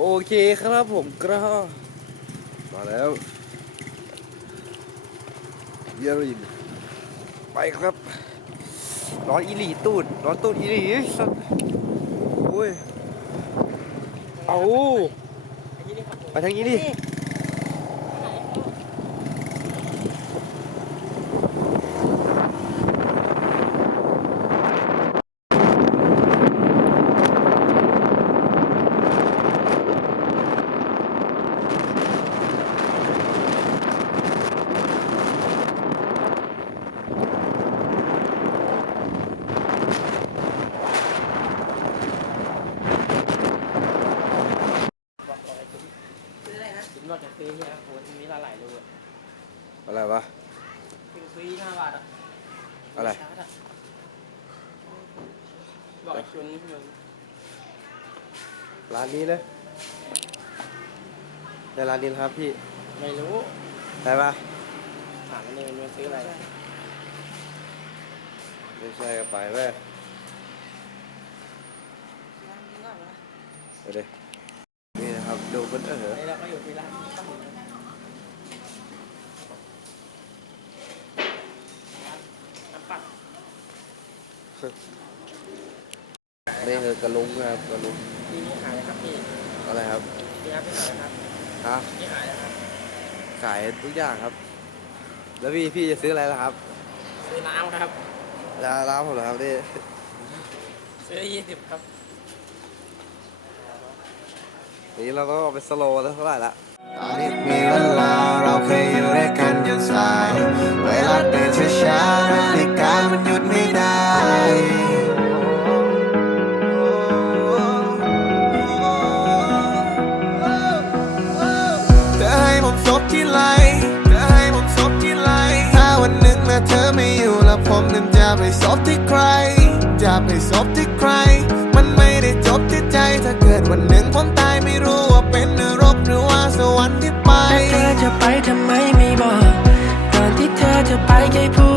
โอเคครับผมก็มาแล้วเยรินไปครับ ร้อนอีหลีตูด ร้อนตูดอีหลีสัสโอ้ย เอาไปทางนี้ดิ นะผมนอกจากซื้อเนี่ยโหทีนี้ละหลายรูอะอะไรวะ ซื้อซื้อยี่ห้าบาทอะอะไร ชาร์จอะบอกไอ้ชวนนี่มึงร้านนี้เลยในร้านนี้นะครับพี่ไม่รู้ใช่ปะถามมันเองมันซื้ออะไรไม่ใช่ก็ไปแม่ร้านนี้ก่อนนะไปดินี่นะครับดูมันเออไอ้เราก็อยู่ที่ร้านตั้งอยู่น้ำปัดนี่คือกระลุงนะครับกระลุงทีนี้หายแล้วครับพี่อะไรครับพี่ครับพี่หายแล้วครับฮะพี่หายแล้วครับขายทุกอย่างครับ แล้วพี่พี่จะซื้ออะไรล่ะครับ ซื้อน้ำครับร้านร้านผมเหรอครับนี่ซื้อยี่สิบครับ นี่เราต้องเอาไปสโลว์แล้วเท่าไหร่ละตอนนี้มีเวลาเราเคยอยู่ด้วยกันยันสายเวลาเดินช้าๆนาฬิกามันหยุดไม่ได้เธอให้ผมซบที่ไหลเธอให้ผมซบที่ไหลถ้าวันหนึ่งนะเธอไม่อยู่แล้วผมนั้นจะไปซบที่ใคร จะไปซบที่ แล้